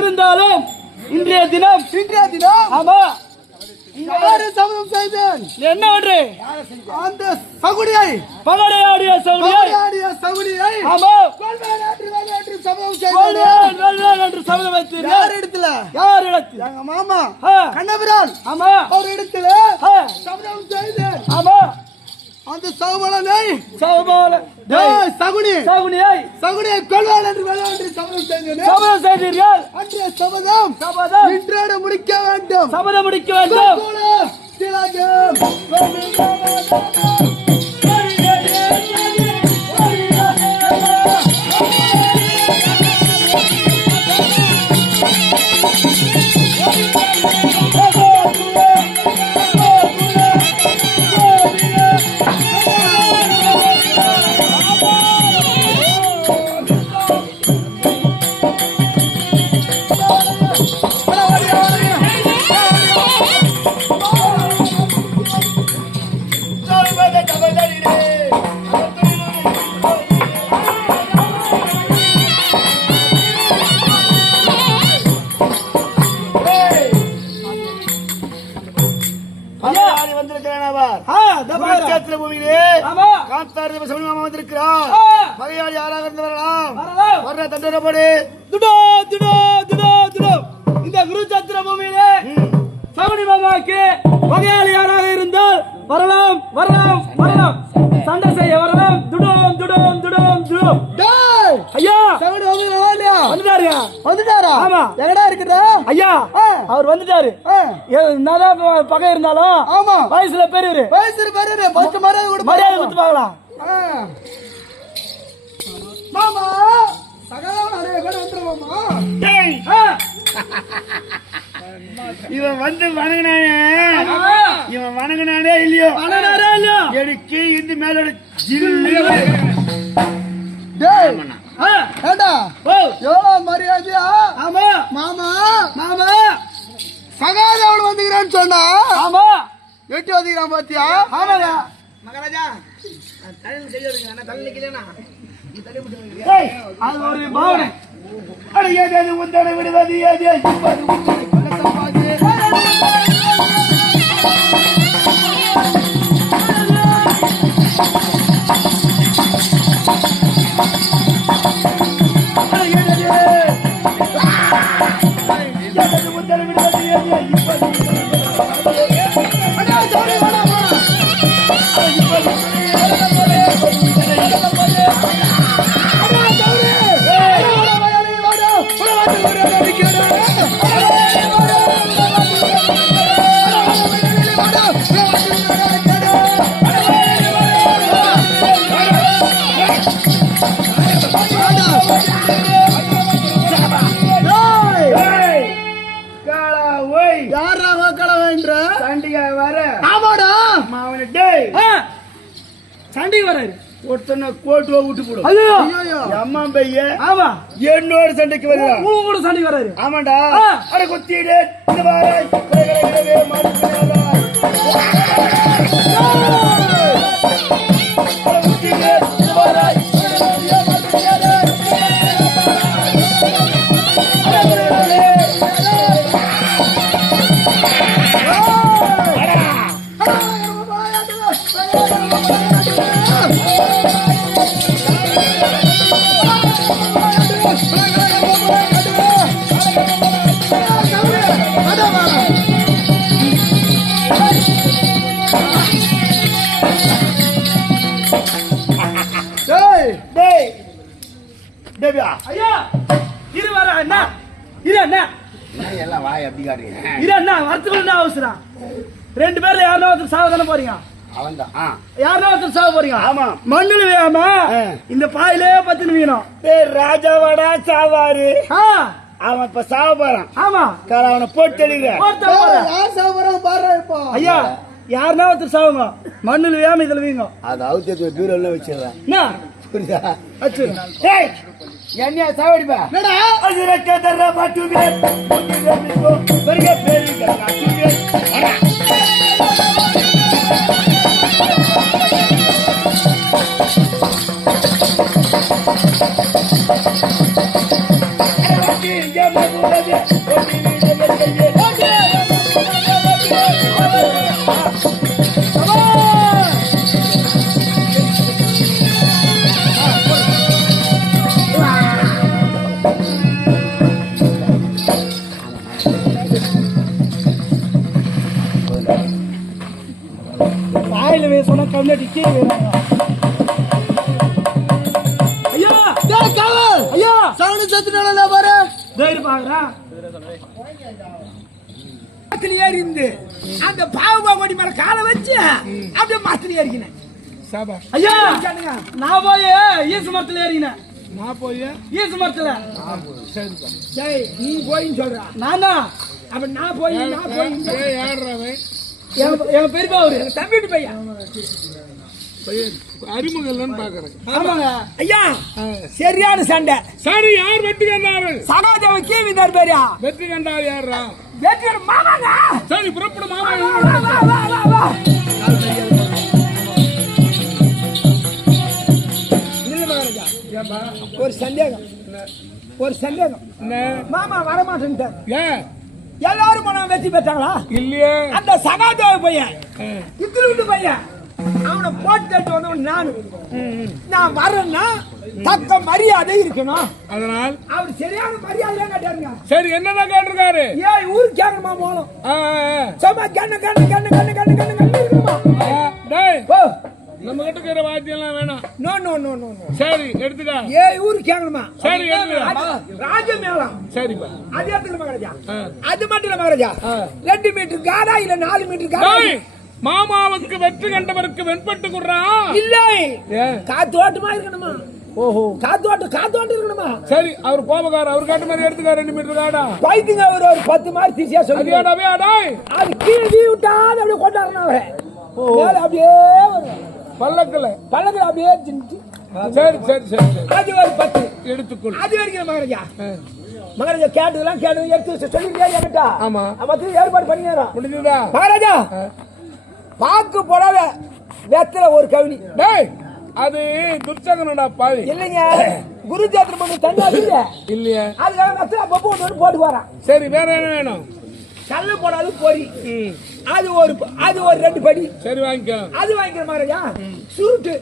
இருந்தாலும் இன்றைய தினம் ஆமா யாரு சபதம் செய்தேன் என்ன ஒன்று அந்த சகுடியை பகடையாடிய சகுடியை ஆமா கொள்வேன் சபதம் செய்தேன் என்று சபதம் வைத்தீர்கள். யார் இடத்துல எங்க மாமா கண்ணபிரான் ஆமா அவர் இடத்துல சபதம் செய்தேன். ஆமா அந்த சகுபலனை சகுனியை கொள்வான் என்று சபதம் செய்தேன். சபதம் செய்தீர்கள். அன்றைய சபதம் இன்றோடு முடிக்க வேண்டும். சபதம் முடிக்க வேண்டும். இந்த குருச்சத்திர பூமியிலே சகுனி மாமாவுக்கு வகையாளி யாராக இருந்தால் வரலாம் வரலாம் வரலாம், சண்டை செய்ய வரலாம். துடோம் துடோம் துடோம் துடோம். ஐயா வந்துட்டாரா? ஆமா. எங்கடா இருக்குதா ஐயா? அவர் வந்துட்டாரு. என்னதான் பகை இருந்தாலும் ஆமா வயசுல பெரியரு மரியாதை கொடுத்து பார்க்கலாம். மாமா சகலவன் நிறைய பேர் வந்துருவாமா. இவன் வந்து வணங்கினானே இல்லையோ எடுக்கு இந்த மேலோட மரியாதையா ஆமா மாமா மாமா சகாதவன் வந்துக்கிறான்னு சொன்னா ஆமா எட்டி வந்துக்கிறான் பாத்தியா? ஆமாங்க மகாராஜா தலையில செய்யறதுங்க தலை நிக்கிறேனா அது ஒரு பாவனை. அடையாது உந்தனை விடுவது சண்டைக்கு வராரு. ஒருத்தனை கோட்டுவா விட்டு போடும். அம்மா பைய ஆமா என்னோட சண்டைக்கு வருவான். கூட சண்டைக்கு வராரு. ஆமாண்டா. அட கொத்திடு இந்த வாராய் காட்டுங்க. இது என்ன வரத்துக்குள்ள என்ன அவசரம்? 2 பேர்ல யாரோ ஒருத்தர் சாவ தானே போறீங்க. அவன்தான். யாரோ ஒருத்தர் சாவ போறீங்க. ஆமா. மண்ணுல வேயாம இந்த பாயிலே பத்தினு வீணும். ராஜாவாடா சாவாரு. அவன் இப்ப சாவ போறான். ஆமா. அவனை போட்டு யார் சாவறான் பாரு இப்போ. ஐயா யாருன்னா ஒருத்தர் சாவுங்க. மண்ணுல வேயாம இதுல வீங்க. அது அவுத்து பீரோல வச்சிடறேன். என்ன புரியுதா? அச்சு என்ன சாவடிப்பா? என்னடா அதுல கதற பாட்டுவே பெரிய பெரிய காட்டுவே. பாயில வே சொன்னா கம்யூனிட்டி கீழே வேறாங்க. ஐயா டேய் காவல் ஐயா சவுண்ட் சத்துனால பாரு. தைரியம் பாக்குறா. மரத்துல ஏறி இருந்து அந்த பாவபா கொடி மேல காலை வச்சு அப்படியே மரத்துல ஏறிக்கினேன். சாபா. ஐயா நான் போய் ஈசு மரத்துல ஏறினேன். நான் போய் ஈசு மரத்துல. சரிப்பா. டேய் நீ போயின்னு சொல்றா. நானா அப்ப நான் போய் யாருறாவே? எங்க பெரியப்பா அவரு தம்பிட்டு பையன். அறிமுகம்னு பாக்குறேன். ஆமாங்க. ஐயா சரியான சண்டை. சரி, யார் வெற்றி கண்டாரு? சகாதேவ கீவிந்தார் பேரியா. வெற்றி கண்டாரு யாரா? வெற்றி மாமாங்க. சரி, புறப்படு மாமா. வா வா வா வா வா. நில்லு மகாராஜா. ஏப்பா? ஒரு சந்தேகம். ஒரு சந்தேகம். என்ன? மாமா வரமாட்டேன்ட்டார். ஏன்? எல்லாரும் போனா வெற்றி பெற்றாங்களா? இல்லையே. அந்த சகாதேவ பையன் இத்துல விட்டு பையன் அவனை போட்டு வந்தவன் நான் வரேன்னா தக்க மரியாதை இருக்கணும். அதனால் அவர் சரியான மரியாதை கேட்டாருங்க. சரி, என்னதான் கேட்டிருக்காரு? ஏன் ஊருக்கு கேட்கணுமா போனோம்? ஆ, ஆ. சும்மா கண்ணு கண்ணு கண்ணு கண்ணு கண்ணு கண்ணு கண்ணு இருக்கணுமா? டேய், ஓ நம்ம கிட்ட இருக்கிற வாத்தியெல்லாம் வேணாம். No no no no no. சரி, எடுத்துக்கா. ஏன் ஊருக்கு கேட்கணுமா? சரி, எடுத்துக்கா. ராஜமேளம் சரிப்பா. அது இடத்துல மகாராஜா. ஆ. அது மட்டும் இல்ல மகாராஜா. 2 மீட்டர் காடா இல்ல 4 மீட்டர் காடா? டேய், மாமாவுக்கு வெற்றி கண்டவருக்கு வெண்பட்டு குடுறான். இல்லை, ஏன்? காத்தோட்டமா இருக்கணுமா? ஓஹோ. காத்தோட்டம் இருக்கணுமா? சரி, அவர் கோபக்கார. அவர் காட்டு மாதிரி எடுத்துக்கா. 2 மீட்டர் காடா. பைத்துங்க ஒரு 10 மார்க் தீசியா சொல்லி அதிகாடவே டேய். அது கீழே வீ விட்டாது அப்படியே கொண்டாடணும் அவரை. மேல அப்படியே வரும். பல்லக்கல. பள்ளத்துல அப்படியே சிந்தி. சரி சரி சரி சரி. அது ஒரு 10 எடுத்துக்கொள். அது வரைக்கும் மகாராஜா. மகாராஜா கேட்டதெல்லாம் எடுத்து சொல்லிருக்கியா என்கிட்ட? ஆமா. மொத்தம் ஏற்பாடு பண்ணிடுறோம். முடிஞ்சதா? மகாராஜா பாக்கு போடாத வெத்தல ஒரு கவினி. டேய், அது துர்ச்சகனடா பாவி. இல்லைங்க, குரு ஜாத்திரம் பண்ணி தண்ணி இல்ல இல்லையா? அதுக்காக வெத்தல பப்பு ஒன்று போட்டு போறான். சரி, வேற என்ன வேணும்? கல்லு போடாது பொறி. அது ஒரு 2 படி. சரி, வாங்கிக்கோ. அது வாங்கிக்கிற மகாராஜா. சுருட்டு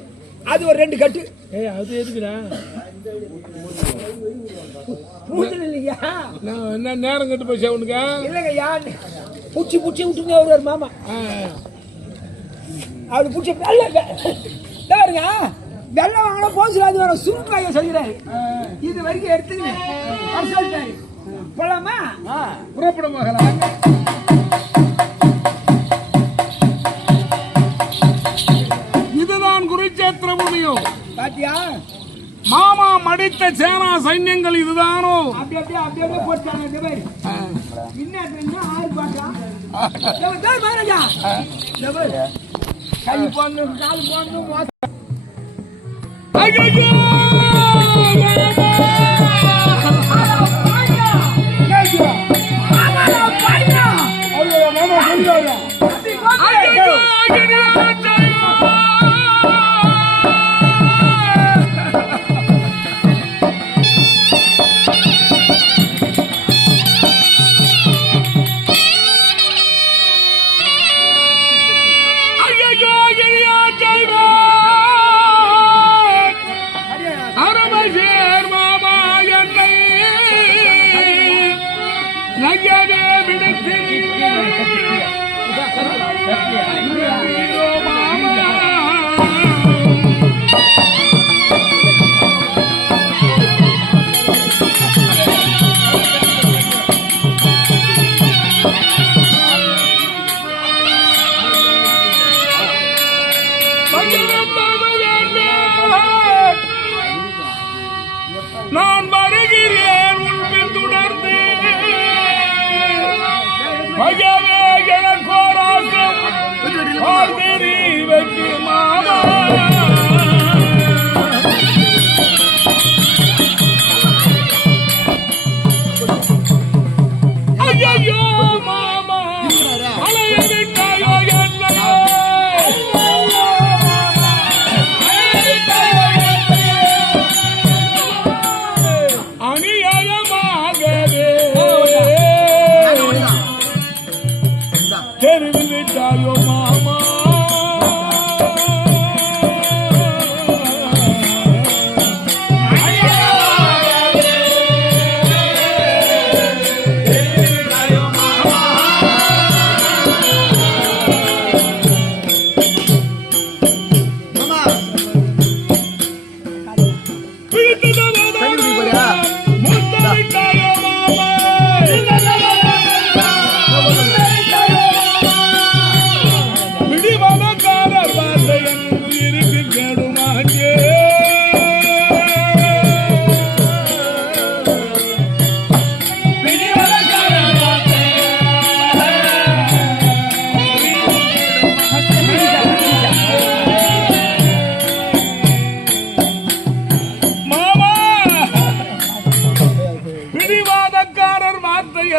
அது ஒரு 2 கட்டு. ஏய், அது எதுக்குடா? மூட்டல் இல்லையா? நான் என்ன நேரம் கட்டு போச்சு உனக்கு? இல்லைங்க, யார் புச்சி விட்டுங்க ஒரு மாமா. அப்படி புடிச்சு பாருங்க. வெள்ளம் வாங்கினா போச்சு. அது வர சுருட்டு வாங்க சொல்கிறாரு. இது வரைக்கும் எடுத்துக்கிறேன் சொல்லிட்டாரு. போலாமா? புறப்பட மகளா. இதுதான் குருச்சேத்திர பூமியும். பாத்தியா? மாமா மடித்த சேனா சைன்யங்கள் இதுதானோ? அப்படியே போட்டாங்க. இன்னும் 6 பாட்டா மகாராஜா. கை போடணும், கால் போடணும். மகவே எனக்கோராசம் ஆர்திரி வெற்றி மாமா ஐயோ மாமா அலைய விட்டாயோ என்னையோ அநியாயமாகவே தெரிந்து விட்டாயோ மாமா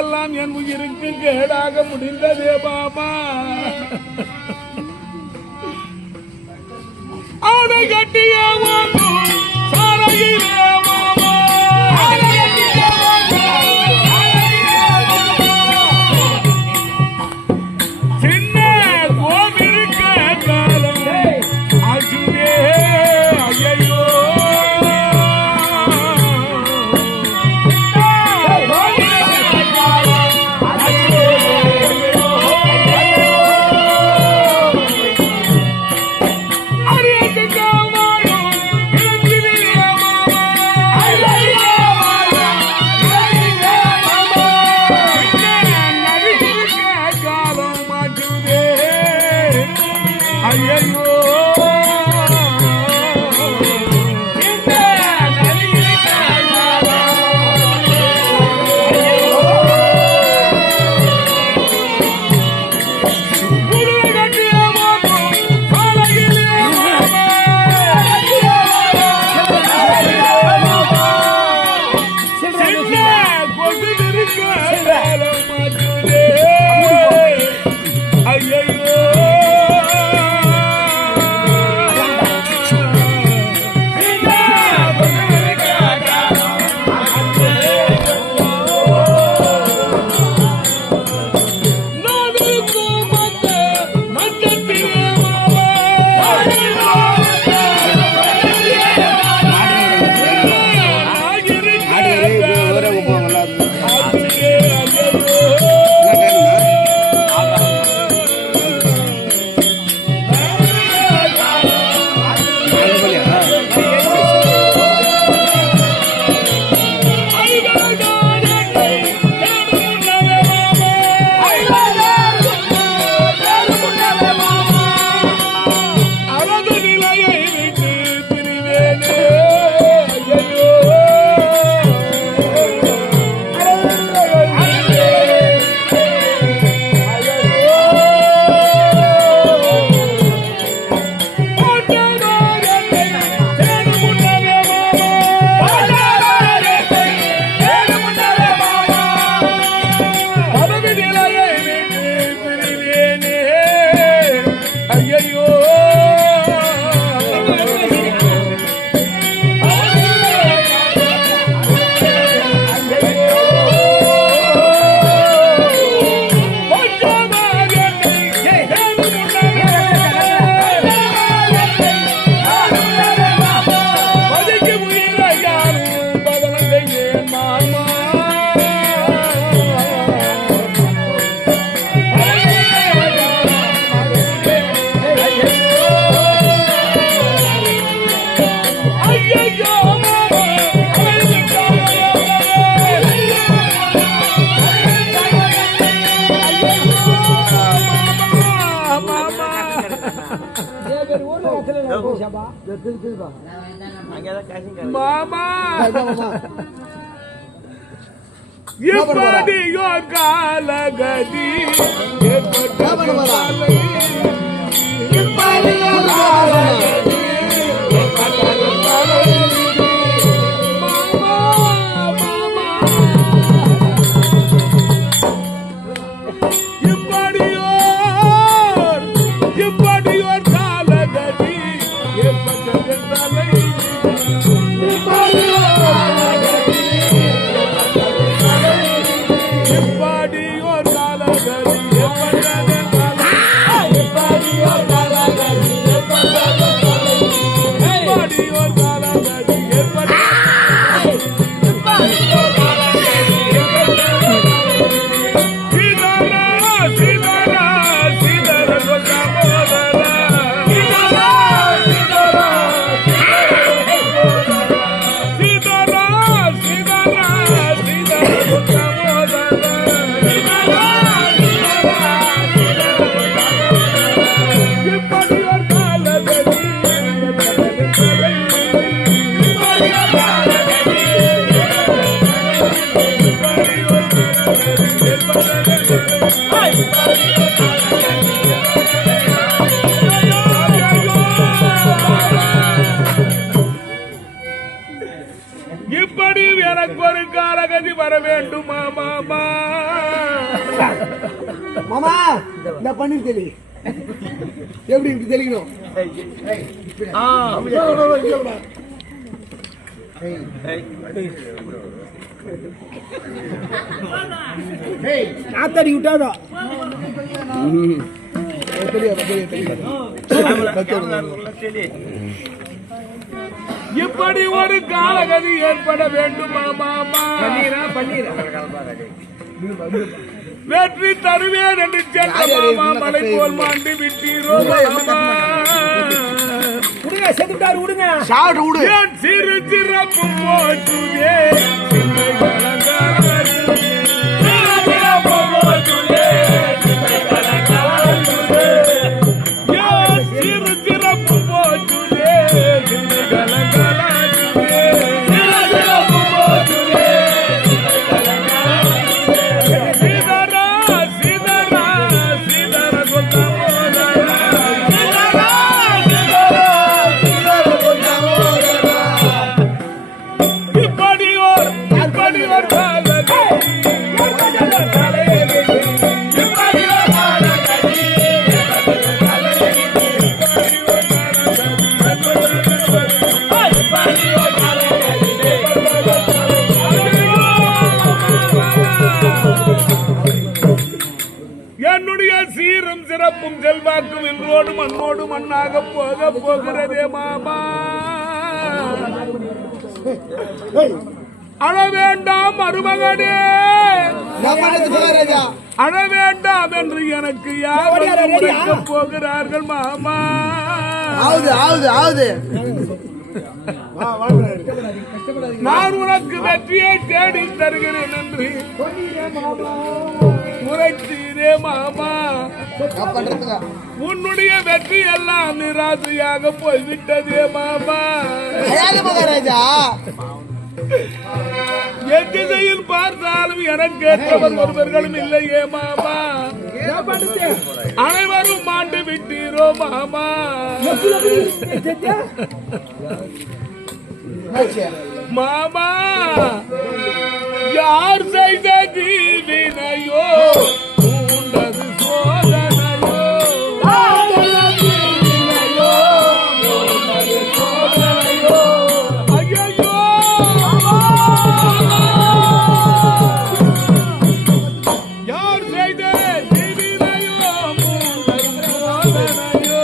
எல்லாம் என் உயிருக்கு கேடாக முடிந்ததே பாபா அவனை கட்டிய சாரையிலே மாமா சின்ன கோவிலுக்கு காலம் அசுவே ஐயோ மாமா எப்படியோ காலகதி எப்படியோர் காலகதி ஏற்பட்ட தலை எப்படியோர் காலகதி எப்படியோர் காலகதி சீதரா சீதர சகோதரா சீதரா சீதரா சீதர சகோதரா எப்படியோர் காலகதி இப்படி எனக்கு ஒரு காலகதி வர வேண்டுமா மாமா மாமா இந்த பன்னீர் தெளி எப்படி இப்படி தெளிக்கணும் நாத்தடி விட்டாதோ இப்படி ஒரு காலகதி ஏற்பட வேண்டுமா மாமா வெற்றி தருவேன் என்று சென்ற மாமா மலை போல் மாண்டு விட்டீரோ மாமா விடுங்க செத்துட்டாரு விடுங்க என் சிறு சிறப்பு போற்றுதே சிறு சிறப்பு போற்றுதே சீதரா சீதரா சீதர இப்படியோர் காலகதி என்னுடைய சீரும் சிறப்பும் செல்வாக்கும் இன்றோடு மண்ணோடு மண்ணாக போக போகிறதே மாமா அழ வேண்டாம் மருமகனே அழ வேண்டாம் என்று எனக்கு யார் உரைக்கப் போகிறார்கள் மாமா நான் உனக்கு வெற்றியை தேடி தருகிறேன் என்று உரைத்தீரே மாமா உன்னுடைய வெற்றி எல்லாம் நிராசையாக போய்விட்டதே மாமா என் திசையில் பார்த்தாலும் எனக்கு ஏற்றவர் ஒருவர்களும் இல்லையே மாமா அனைவரும் மாண்டு விட்டீரோ மாமா மாமா யார் செய்த தீவினையோ உண்டது சோதனையோ ஐயோ யார் செய்த தீவினையோ உண்டது சோதனையோ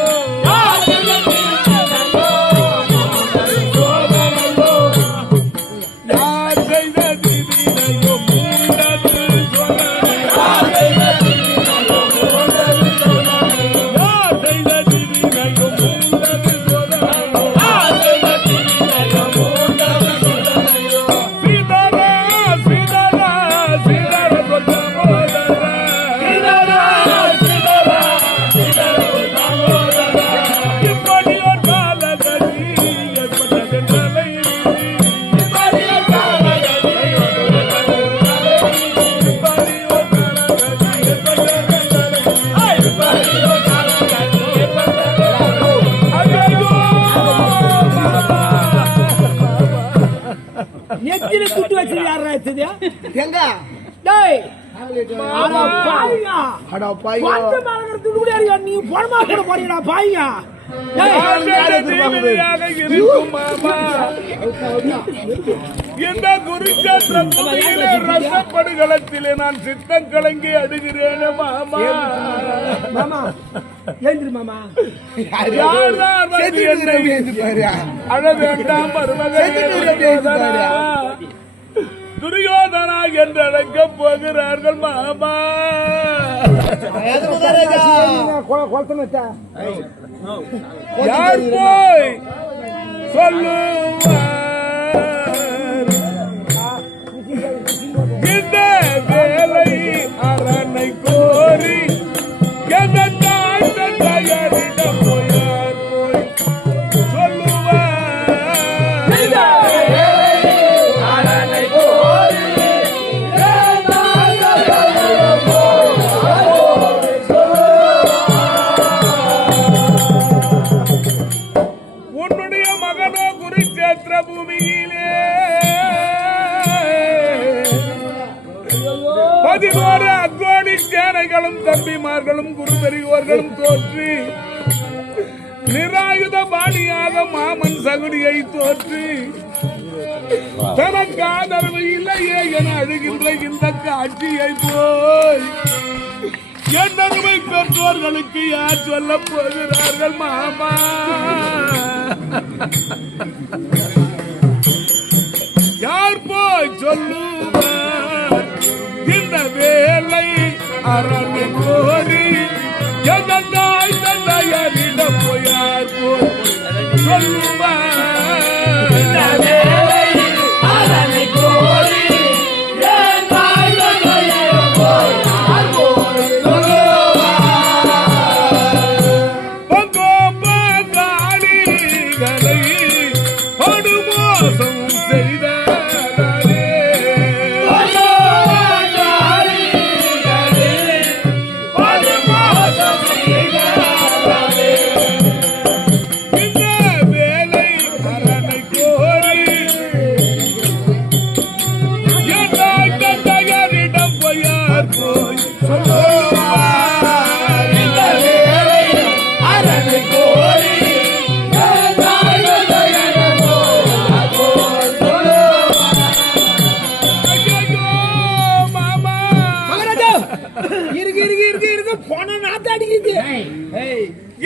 யார் செய்த தீவினையோ உண்டது சோதனையோ போறது எங்க டேய் மாமா. அடா பாய் வந்து மேல துடுகுடி அறியா நீ போறமா கூட போறீடா பாய்யா தீவிரையாக இருக்கும் மாமா. இந்த குருச்சேத்திர பூமியிலே ரசப்படுகளத்திலே நான் சித்தம் கலங்கி அடுகிறேன் மாமா. மாமா ஏந்திரு மாமா யார் தான் வந்து என்னை அழ வேண்டாம் மருமகனே துரியோதனா என்று அழைக்கப் போகிறார்கள் மாமா. குளத்தம் வச்சா யார் போய் சொல்லுவார் இந்த வேலை அரணை கோரி எந்த தாய் தந்தையரிடம் போய் யார் போய் சொல்லுவார் உன்னுடைய மகனோ குருச்சேத்திர பூமியிலே 11 அத்வானி சேனைகளும் தம்பிமார்களும் குருபெரியோர்களும் தோற்று நிராயுத பாணியாக மாமன் சகுனியை தோற்று தனக்கு ஆதரவு இல்லையே என அழுகின்ற இந்த காட்சியை போய் என் அருமை பெற்றோர்களுக்கு யார் சொல்ல போகிறார்கள் மாமா. யார் போய் சொல்லுவார் இந்த வேலை அரணை கோரி எந்த தாய் தந்தையரிடம் போய் யார் போய் சொல்லுவார்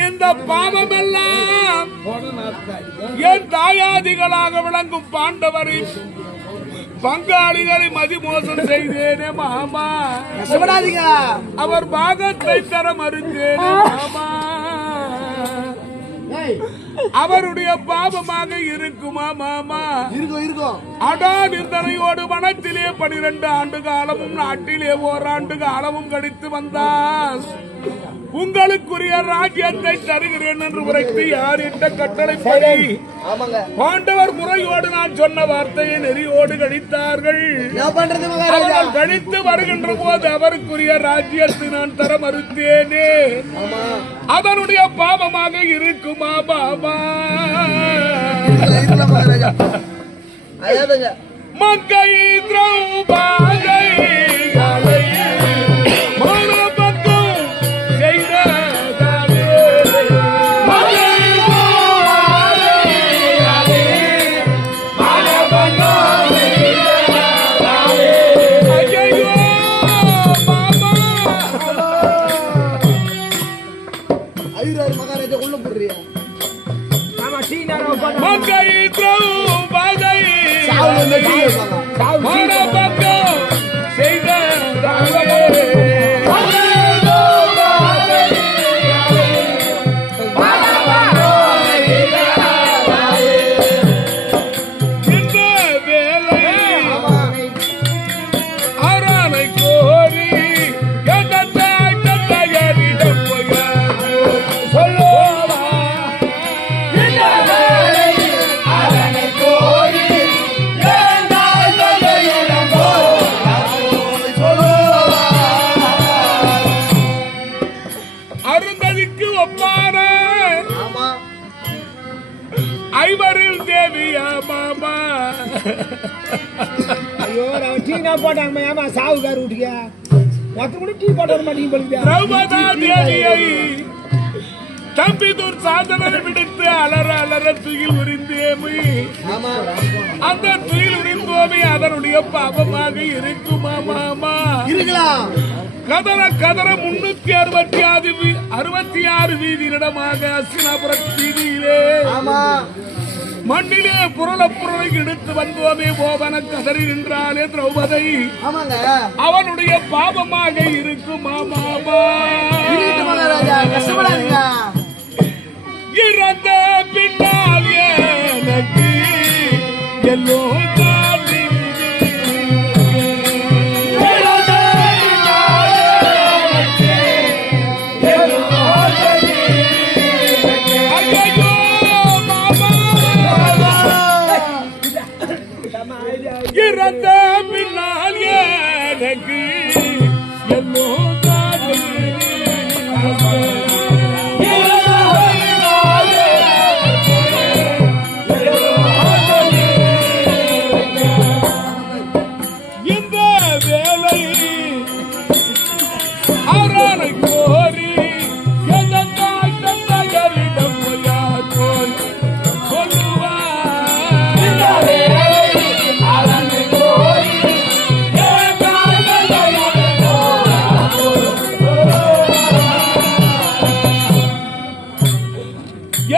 இந்த பாவமெல்லாம் என் தாயாதிகளாக விளங்கும் பாண்டவரின் பங்காளிகளை மதிமோசம் செய்தேனே மாமா. அவர் பாகத்தை தர மறுத்தேனே மாமா. அவருடைய பாவமாக இருக்குமா மாமா? இருக்கும் அடா நிந்தனையோடு வனத்திலே 12 ஆண்டு காலமும் நாட்டிலே ஓராண்டு காலமும் கழித்து வந்தால் உங்களுக்குரிய ராஜ்யத்தை தருகிறேன் என்று உரைத்து யார் இட்ட கட்டளைப்படி பாண்டவர் முறையோடு நான் சொன்ன வார்த்தையை நெறியோடு கழித்தார்கள். அவர்கள் கழித்து வருகின்ற போது அவருக்குரிய ராஜ்யத்தை நான் தர மறுத்தேனே. அதனுடைய பாவமாக இருக்குமா பாபா? மங்கை திரௌபதி டீ நான் போட்டாங்க ஏமா சாவுக்கார வீட்டுக்கு மொத்த கூட டீ போட மாட்டீங்க போலுங்க திரௌபதா தேவியை தம்பி துர்சாதனர் விடுத்து அலற துயில் உரிந்தேமி அந்த துயில் உரிந்தோமே அதனுடைய பாவமாக இருக்குமா மாமா இருக்கலாம். கதற 366 வீதியிடமாக அஸ்தினாபுர வீதியிலே மண்ணிலே புரள எடுத்து வந்தோமே போவன கதறி நின்றாலே திரௌபதை அவனுடைய பாவமாக இருக்குமா மாமா கஷ்டப்படாதீங்க. இறந்த பின்னால் எனக்கு எல்லோ இறந்த பின்னால் எனக்கு எல்லோ இந்த வேலை அரணை கோரி எதற்காய் தந்தையரிடம் போய் சொல்லுவார்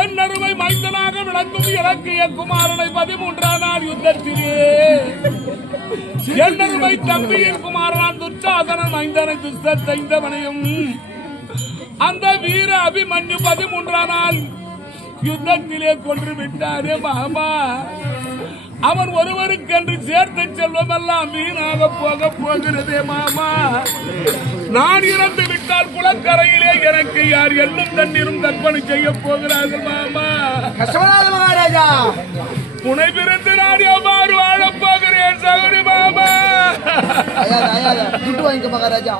என் அருமை மைந்தனாக விளங்கும் எனக்கு என் குமாரனை 13ஆம் நாள் யுத்தத்திலே என் அருமை தம்பியின் குமாரன் துச்சாதனன் மைந்தனை துஷ்டத்தைந்தவனையும் அந்த வீர அபிமன்யு 13ஆம் நாள் யுத்தத்திலே கொன்று விட்டாரே மாமா அவன் ஒருவருக்கென்று சேர்த்த செல்வமெல்லாம் வீணாக போகிறதே மாமா நான் இறந்து விட்டால் குளக்கரையிலே எனக்கு யார் எள்ளும் தண்ணீரும் கற்பனை செய்ய போகிறார்கள் மாமா கஷ்டப்படாத மகாராஜா. புனை பிறந்து நான் எவ்வாறு வாழப் போகிறேன் சகோதரி மாமா துட்டு வாங்கிக்க மகாராஜா.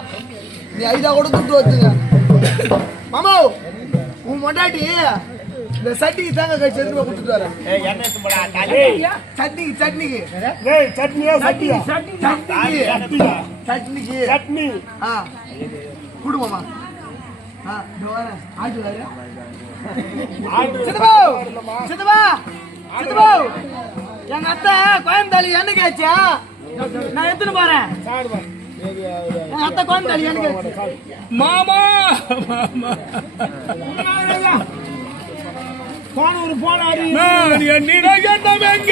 நீ 5 கூட துட்டு வச்சுங்க மாமா. உன் மொண்டாட்டி இந்த சட்டிக்கு தாங்க கழிச்சு எடுத்து கொடுத்துட்டு வரேன். சட்னிக்கு சட்னிக்கு குடும்பமா எங்க அத்தை கோயம்புத்தாளி என்ன கேச்சா நான் எடுத்துட்டு போறேன். எங்க அத்தை கோயம்புத்தாளி என்ன கேச்சு மாமா போனாரு நான் என்னிட எண்ணமெங்க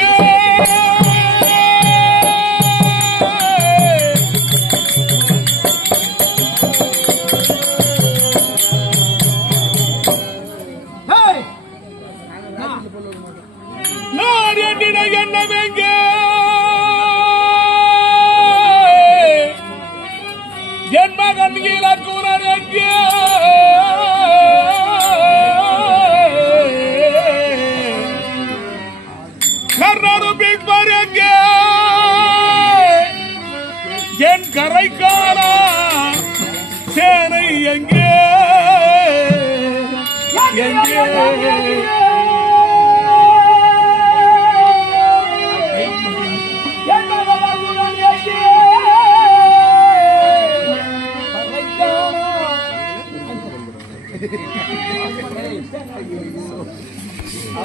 நான் என்னிட எண்ணமெங்க என் மகன் இலக்குறன் எங்கே என் கரைக்காரா சேனை எங்கே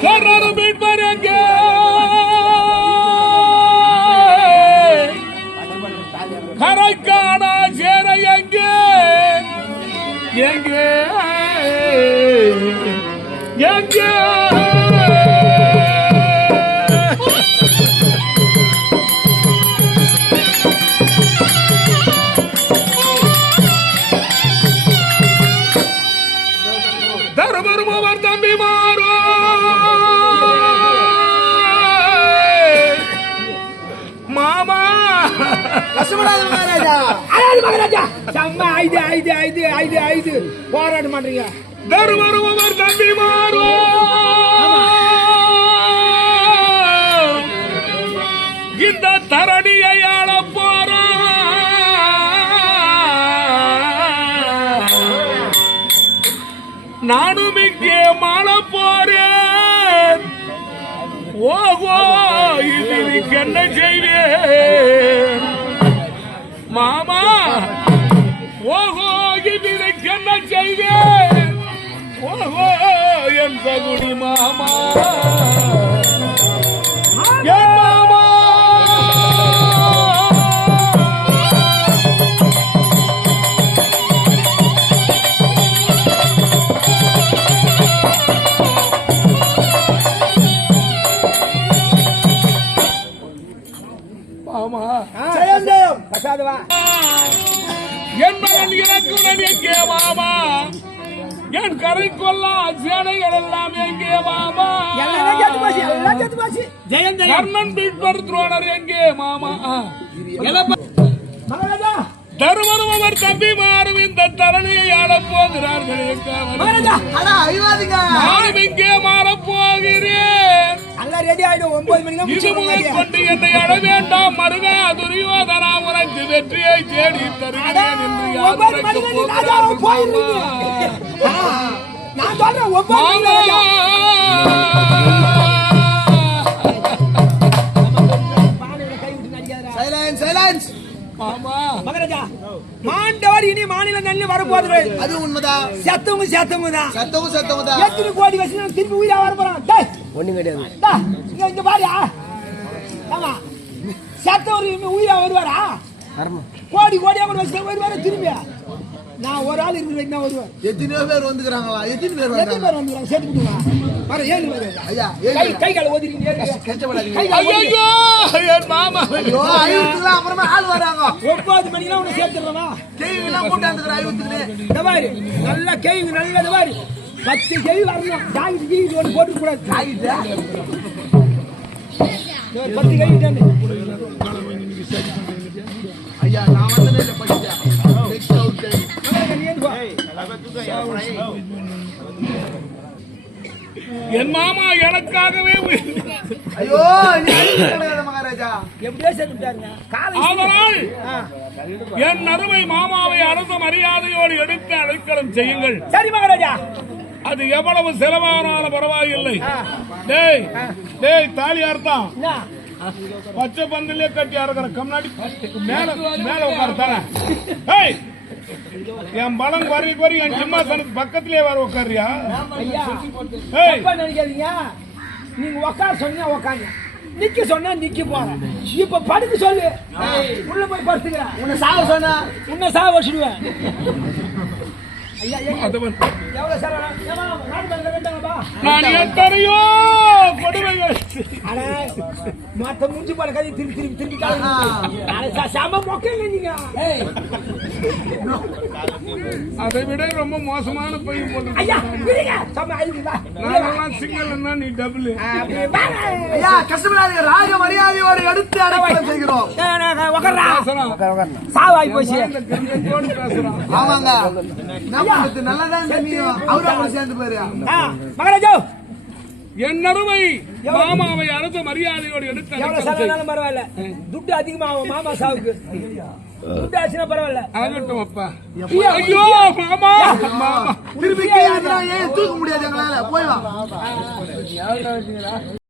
கர்நாடு மீட்பார் எங்கே கரைக்கானா சேர எங்கே எங்கே எங்கே தருமருமவர் தம்பி மாறோ மாமா கஷ்டப்படாத மகாராஜா. மகாராஜா செம்ம ஐது போராட மாட்டீங்க தருமருமவர் தம்பி மாறோ இந்த தரணியை ஆள போறோம் நானும் இங்கே மாள போறேன் ஓகோ இது என்ன செய்வேன் மாமா ஓஹோ இதற்கு என்ன செய்வேன் ஓஹோ என் சகுடி மாமா என் மாமா மாமா ஜெயம் பிரசாதவா என் மகன் இலக்குடன் எங்கே மாமா என் கரை கொல்லா சேனைகள் எல்லாம் எங்கே மாமா எல்லாம் கேட்டு பாசி ஜெயம் ஜெயம் கர்ணன் பீட்பர் துரோணர் எங்கே மாமா மகாராஜா தருமரும் அவர் தம்பி மாறும் இந்த தரணியை ஆளப் போகிறார்கள் மகாராஜா அடா ஐவாதிங்க நானும் இங்கே மாறப் போகிறேன் எல்லாம் ரெடி ஆயிடும் 9 மணிக்கு இது முதல் கொண்டு என்னை அழ வேண்டாம் மருகா துரியோதனா உனக்கு வெற்றியை தேடி தருகிறேன் என்று யாத்திரைக்கு போகிறார்கள் மாமா. நான் சொல்றேன் 9 மாமா சைலன்ஸ் சைலன்ஸ் மாமா மகாராஜா மாண்டவர் இனி மாநில நல்ல வரப்போகுது அது உண்மைதான் செத்தவங்க தான் சத்தவும் தான் எத்தனை கோடி வச்சு திருப்பி உயிரா வர போறான் ஒண்ணும் கிடையாது இங்க பாரியா ஆமா செத்தவர் இனிமே உயிரா வருவாரா கோடி கோடியா கூட வச்சு வருவாரு திரும்பி நான் ஒரு ஆள் இருந்து வருவேன் எத்தனையோ பேர் வந்துக்கிறாங்களா எத்தனை பேர் எத்தனை பேர் வந்துருவாங்க சேர்த்துக்கிட்டுவா வர 7 பேர் ஐயா கை கால ஓதிரீங்க கஷ்டப்படாதீங்க ஐயோ என் மாமா ஐயோ ஐவத்துக்குலாம் அப்புறமா ஆள் வராங்க 9 மணிக்கெல்லாம் உன்னை சேர்த்துடுறவா கேள்விலாம் கூட்டாந்துக்கிற ஐவத்துக்குன்னு இந்த மாதிரி நல்லா கேள்வி நல்லா இந்த மாதிரி 10 கேள்வி வரணும் ஜாக்கெட் கீழ் ஒன்று போட்டு கூடாது ஆகிட்டு 10 கேள்வி ஐயா நான் வந்ததே இல்லை படிச்சேன் நெக்ஸ்ட் அவுட் என் மாமா எனக்காகவே ஐயோ நீ கிடையாது மகாராஜா எப்படியோ சேர்த்துட்டாருங்க காலை ஆதலால் என் அருமை மாமாவை அரச மரியாதையோடு எடுத்து அழைக்கலம் செய்யுங்கள் சரி மகாராஜா அது எவ்வளவு செலவானாலும் பரவாயில்லை டேய் டேய் தாலி அர்த்தம் என்ன பச்சை பந்திலே கட்டி அறுக்கிற கம்னாடி மேல மேல உட்கார தரேன் ஏய் என் பலம் குறை என் சிம்மாசனத்துக்கு பக்கத்திலே வர உட்காரியா ஐயா ஏய் தப்பா நினைக்காதீங்க நீங்க உட்கார சொன்னா உட்காருங்க நிக்க சொன்னா நிக்க போறேன் இப்ப படுக்க சொல்லு உள்ள போய் படுத்துக்க உன்னை சாவ சொன்னா உன்னை சாவ வச்சிடுவேன் ஐயா அதுவன் எவ்வளவு சார் நாடு பண்ண வேண்டாங்கப்பா நான் எத்தனையோ கொடுமைகள் அட மத்த முடிஞ்சு போற கதை திருப்பி காலையில சாம மொக்கைங்க நீங்க அதை விட ரொம்ப மோசமான பையன் போட்டு ஐயா விடுங்க சாம ஐயா நாங்கெல்லாம் சிங்கிள் என்ன நீ டபுள் ஐயா கஷ்டப்படாதீங்க ராஜ மரியாதையோடு எடுத்து அடைக்கலம் செய்கிறோம் உட்கார்றா பேசுறான் சாவாய் போச்சு இந்த கருங்கோடு பேசுறான் ஆமாங்க நம்ம நல்லதான் தெரியும் அவரு அவங்க சேர்ந்து போயிரு மகாராஜா என் அருமை மாமாவை அரச மரியாதையோடு எடுத்து எவ்வளவு அழைக்கலம் செய். செலவானாலும் பரவாயில்ல துட்டு அதிகமாகும் மாமா சாவுக்கு துட்டு ஆச்சுன்னா பரவாயில்ல ஆகட்டும் அப்பா ஐயா, ஐயோ மாமா மாமா திருப்பி ஏன் தூக்க முடியாது எங்களால போய் வா